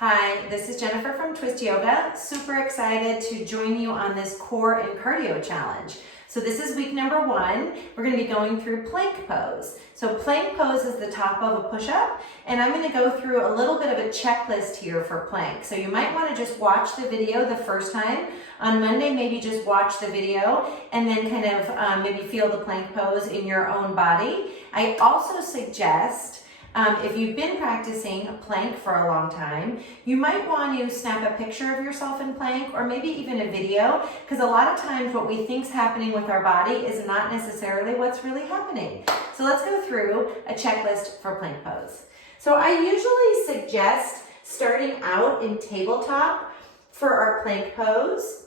Hi, this is Jennifer from Twist Yoga. Super excited to join you on this core and cardio challenge. So this is week number 1. We're going to be going through plank pose. So plank pose is the top of a push-up, and I'm going to go through a little bit of a checklist here for plank. So you might want to just watch the video the first time. On Monday, maybe just watch the video and then kind of maybe feel the plank pose in your own body. I also suggest if you've been practicing plank for a long time, you might want to snap a picture of yourself in plank or maybe even a video, because a lot of times what we think is happening with our body is not necessarily what's really happening. So let's go through a checklist for plank pose. So I usually suggest starting out in tabletop for our plank pose.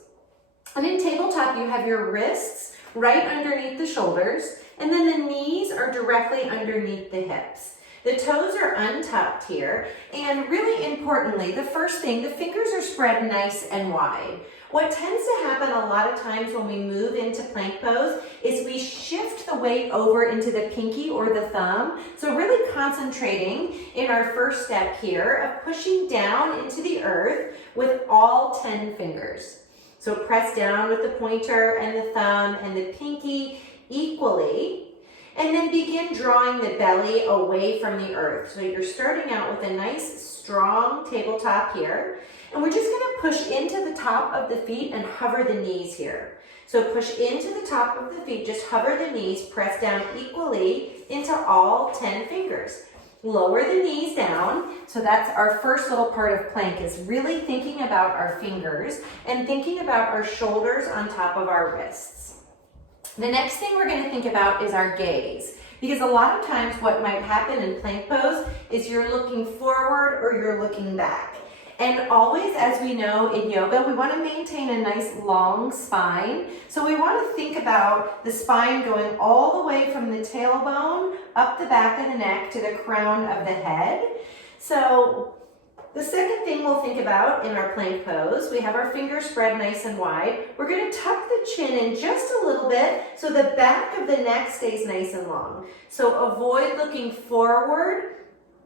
And in tabletop, you have your wrists right underneath the shoulders, and then the knees are directly underneath the hips. The toes are untucked here, and really importantly, the first thing, the fingers are spread nice and wide. What tends to happen a lot of times when we move into plank pose is we shift the weight over into the pinky or the thumb. So really concentrating in our first step here of pushing down into the earth with all 10 fingers. So press down with the pointer and the thumb and the pinky equally. And then begin drawing the belly away from the earth. So you're starting out with a nice, strong tabletop here. And we're just gonna push into the top of the feet and hover the knees here. So push into the top of the feet, just hover the knees, press down equally into all 10 fingers. Lower the knees down. So that's our first little part of plank, is really thinking about our fingers and thinking about our shoulders on top of our wrists. The next thing we're going to think about is our gaze, because a lot of times what might happen in plank pose is you're looking forward or you're looking back. And always, as we know in yoga, we want to maintain a nice long spine. So we want to think about the spine going all the way from the tailbone up the back of the neck to the crown of the head. So the second thing we'll think about in our plank pose, we have our fingers spread nice and wide. We're going to tuck the chin in just a little bit so the back of the neck stays nice and long. So avoid looking forward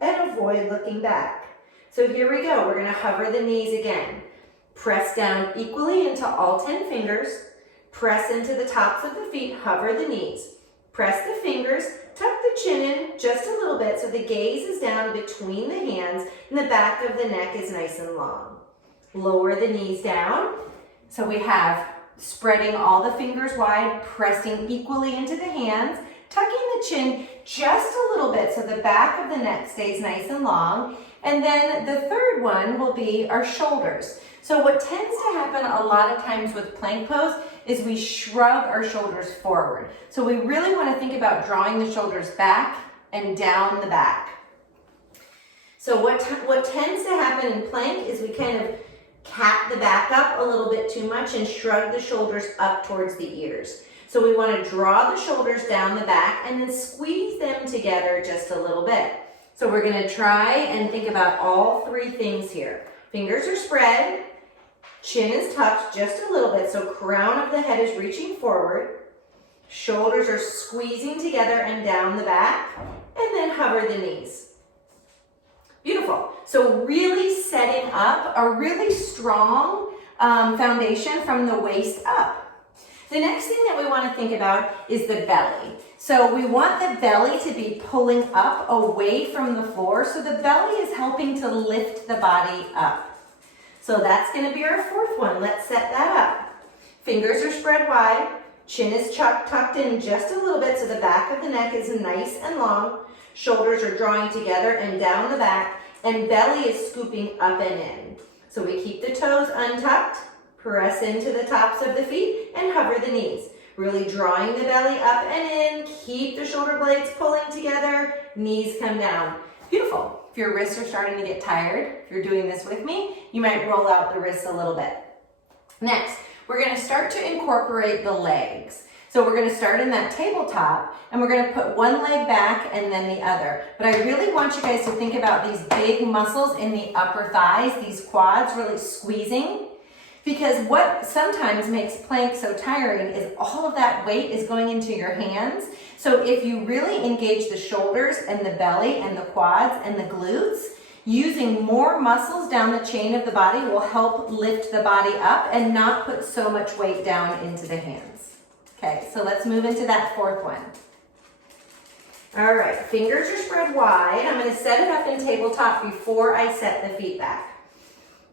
and avoid looking back. So here we go. We're going to hover the knees again. Press down equally into all 10 fingers. Press into the tops of the feet, hover the knees. Press the fingers, tuck the chin in just a little bit so the gaze is down between the hands and the back of the neck is nice and long. Lower the knees down. So we have spreading all the fingers wide, pressing equally into the hands, tucking the chin just a little bit so the back of the neck stays nice and long. And then the third one will be our shoulders. So what tends to happen a lot of times with plank pose is we shrug our shoulders forward. So we really want to think about drawing the shoulders back and down the back. So what tends to happen in plank is we kind of cat the back up a little bit too much and shrug the shoulders up towards the ears. So we want to draw the shoulders down the back and then squeeze them together just a little bit. So we're going to try and think about all 3 things here. Fingers are spread. Chin is tucked just a little bit, so crown of the head is reaching forward. Shoulders are squeezing together and down the back, and then hover the knees. Beautiful. So really setting up a really strong foundation from the waist up. The next thing that we want to think about is the belly. So we want the belly to be pulling up away from the floor, so the belly is helping to lift the body up. So that's going to be our 4th one. Let's set that up. Fingers are spread wide. Chin is tucked in just a little bit so the back of the neck is nice and long. Shoulders are drawing together and down the back, and belly is scooping up and in. So we keep the toes untucked, press into the tops of the feet, and hover the knees. Really drawing the belly up and in. Keep the shoulder blades pulling together. Knees come down. Beautiful. If your wrists are starting to get tired, if you're doing this with me, you might roll out the wrists a little bit. Next, we're going to start to incorporate the legs. So we're going to start in that tabletop, and we're going to put one leg back and then the other. But I really want you guys to think about these big muscles in the upper thighs, these quads really squeezing. Because what sometimes makes plank so tiring is all of that weight is going into your hands. So if you really engage the shoulders and the belly and the quads and the glutes, Using more muscles down the chain of the body will help lift the body up and not put so much weight down into the hands. Okay, so let's move into that fourth one. All right, fingers are spread wide. I'm going to set it up in tabletop before I set the feet back.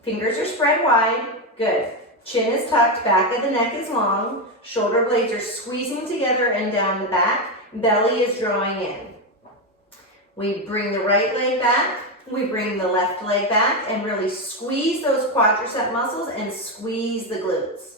Fingers are spread wide. Good. Chin is tucked, back of the neck is long. Shoulder blades are squeezing together and down the back. Belly is drawing in. We bring the right leg back. We bring the left leg back and really squeeze those quadricep muscles and squeeze the glutes.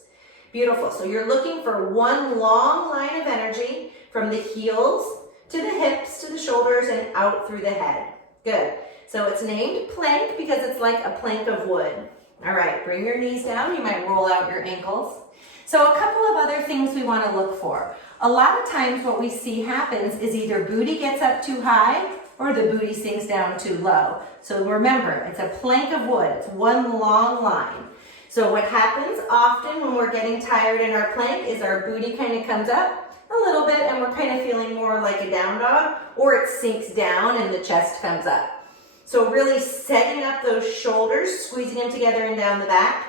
Beautiful. So you're looking for one long line of energy from the heels to the hips, to the shoulders, and out through the head. Good. So it's named plank because it's like a plank of wood. All right, bring your knees down. You might roll out your ankles. So a couple of other things we want to look for. A lot of times what we see happens is either booty gets up too high or the booty sinks down too low. So remember, it's a plank of wood. It's one long line. So what happens often when we're getting tired in our plank is our booty kind of comes up a little bit and we're kind of feeling more like a down dog, or it sinks down and the chest comes up. So really setting up those shoulders, squeezing them together and down the back,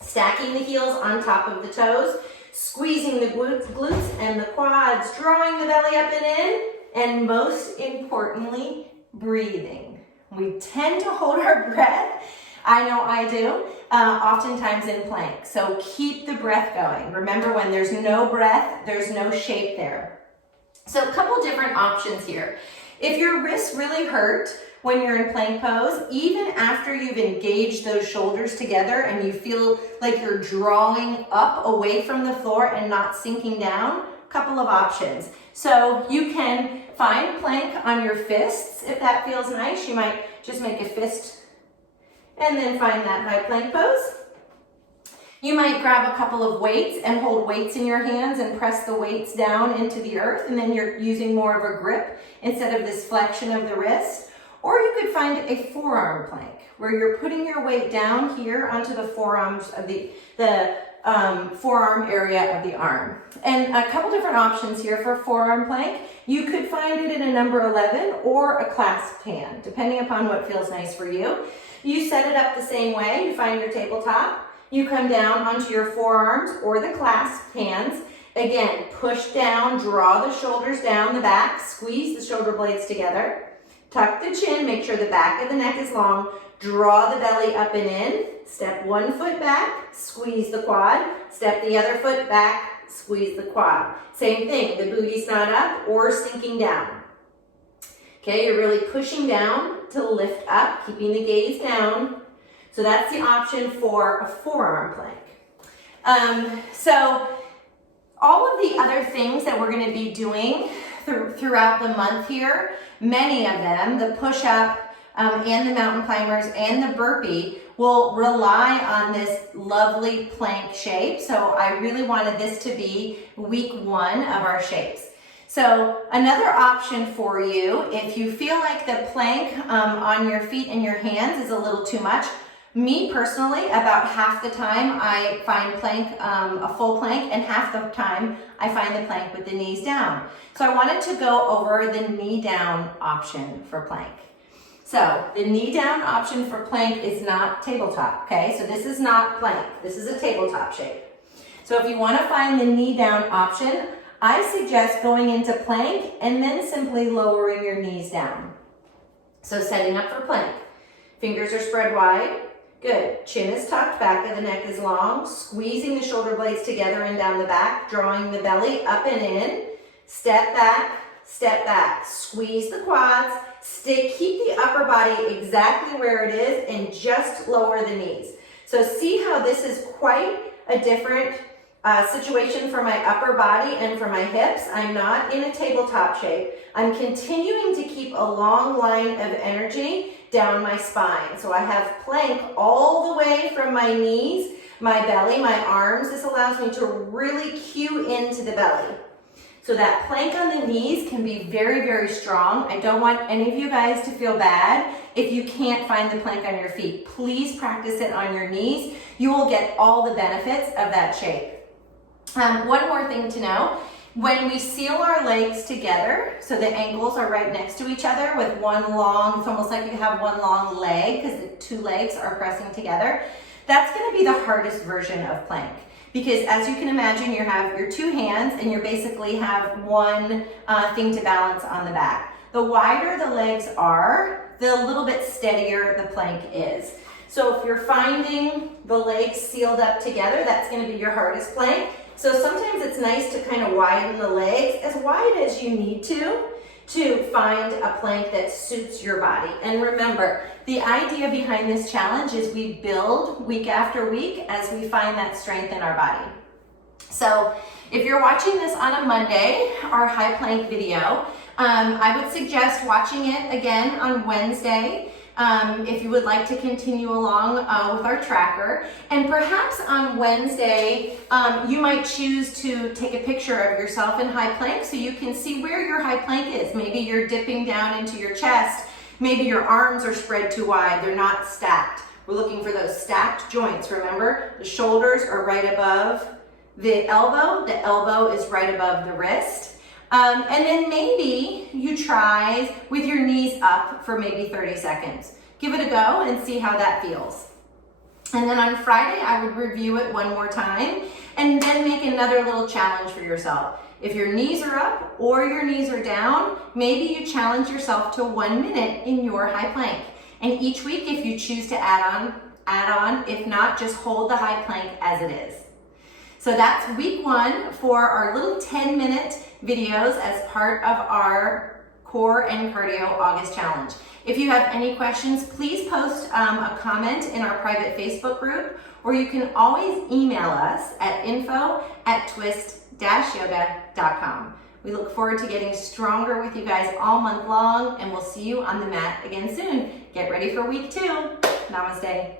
stacking the heels on top of the toes, squeezing the glutes and the quads, drawing the belly up and in, and most importantly, breathing. We tend to hold our breath. I know I do, oftentimes in plank. So keep the breath going. Remember, when there's no breath, there's no shape there. So a couple different options here. If your wrists really hurt when you're in plank pose, even after you've engaged those shoulders together and you feel like you're drawing up away from the floor and not sinking down, a couple of options. So you can find plank on your fists. If that feels nice, you might just make a fist and then find that high plank pose. You might grab a couple of weights and hold weights in your hands and press the weights down into the earth, and then you're using more of a grip instead of this flexion of the wrist. Or you could find a forearm plank where you're putting your weight down here onto the forearms of the forearm area of the arm. And a couple different options here for forearm plank. You could find it in a number 11 or a clasped hand, depending upon what feels nice for you. You set it up the same way. You find your tabletop. You come down onto your forearms or the clasped hands. Again, push down, draw the shoulders down the back, squeeze the shoulder blades together. Tuck the chin, make sure the back of the neck is long. Draw the belly up and in. Step one foot back, squeeze the quad. Step the other foot back, squeeze the quad. Same thing, the booty's not up or sinking down. Okay, you're really pushing down to lift up, keeping the gaze down. So that's the option for a forearm plank. So all of the other things that we're going to be doing throughout the month here, many of them, the push-up and the mountain climbers and the burpee, will rely on this lovely plank shape. So I really wanted this to be week 1 of our shapes. So another option for you, if you feel like the plank on your feet and your hands is a little too much, me personally, about half the time I find plank, a full plank, and half the time I find the plank with the knees down. So I wanted to go over the knee down option for plank. So the knee down option for plank is not tabletop, okay? So this is not plank, this is a tabletop shape. So if you want to find the knee down option, I suggest going into plank and then simply lowering your knees down. So setting up for plank. Fingers are spread wide. Good. Chin is tucked, back of the neck is long. Squeezing the shoulder blades together and down the back. Drawing the belly up and in. Step back, step back. Squeeze the quads. Keep the upper body exactly where it is and just lower the knees. So see how this is quite a different situation for my upper body and for my hips. I'm not in a tabletop shape. I'm continuing to keep a long line of energy down my spine. So I have plank all the way from my knees, my belly, my arms. This allows me to really cue into the belly. So that plank on the knees can be very, very strong. I don't want any of you guys to feel bad if you can't find the plank on your feet. Please practice it on your knees. You will get all the benefits of that shape. One more thing to know When we seal our legs together, so the ankles are right next to each other with one long, it's almost like you have one long leg because the two legs are pressing together, that's going to be the hardest version of plank. Because as you can imagine, you have your two hands and you basically have one thing to balance on the back. The wider the legs are, the little bit steadier the plank is. So if you're finding the legs sealed up together, that's going to be your hardest plank. So sometimes it's nice to kind of widen the legs as wide as you need to find a plank that suits your body. And remember, the idea behind this challenge is we build week after week as we find that strength in our body. So if you're watching this on a Monday, our high plank video, I would suggest watching it again on Wednesday. If you would like to continue along with our tracker. And perhaps on Wednesday, you might choose to take a picture of yourself in high plank so you can see where your high plank is. Maybe you're dipping down into your chest. Maybe your arms are spread too wide. They're not stacked. We're looking for those stacked joints. Remember, the shoulders are right above the elbow. The elbow is right above the wrist. And then maybe you try with your knees up for maybe 30 seconds. Give it a go and see how that feels. And then on Friday, I would review it one more time and then make another little challenge for yourself. If your knees are up or your knees are down, maybe you challenge yourself to 1 minute in your high plank. And each week, if you choose to add on. If not, just hold the high plank as it is. So that's week 1 for our little 10-minute videos as part of our Core and Cardio August Challenge. If you have any questions, please post a comment in our private Facebook group, or you can always email us at info@twist-yoga.com. We look forward to getting stronger with you guys all month long, and we'll see you on the mat again soon. Get ready for week 2. Namaste.